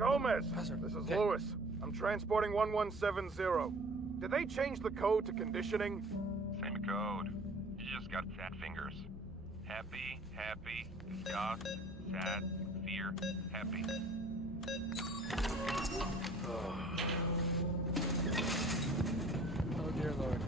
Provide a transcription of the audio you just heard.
Gomez, Password. this is Okay. Lewis. I'm transporting 1170. Did they change the code to conditioning? Same code. You just got fat fingers. Happy, happy, disgust, sad, fear, happy. Oh dear Lord.